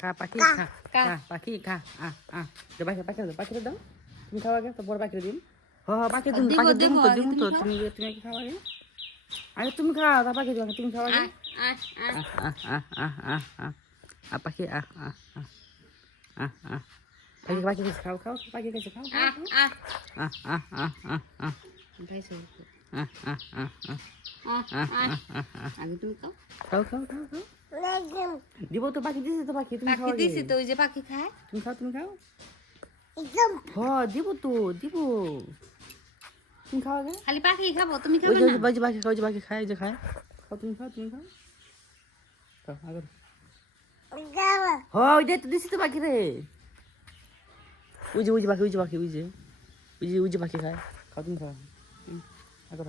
খা পাখি খা খা পাখি খা পাখিটা দাও তুমি খাও আগে তো বড় পাখিটা দিন পাখি দিন তো তুমি কি খাও আগে আরে তুমি খাও তা পাখি দিও তুমি খাও আগে পাখি পাখি খাও পাখি কাছে খাও খাও দিব তো পাখি দিছি তো পাখি তুমি খাও দিছি তো ওই যে পাখি খায় তুমি খাও দিব তো দিব তুমি খাও আগে খালি পাখি খাবো তুমি খাবে না পাখি খায় যে খায় খাও তুমি খাও আগে ওই যে তো দিছি তো পাখি রে ওই যে পাখি খায় খাও তুমি খাও আগে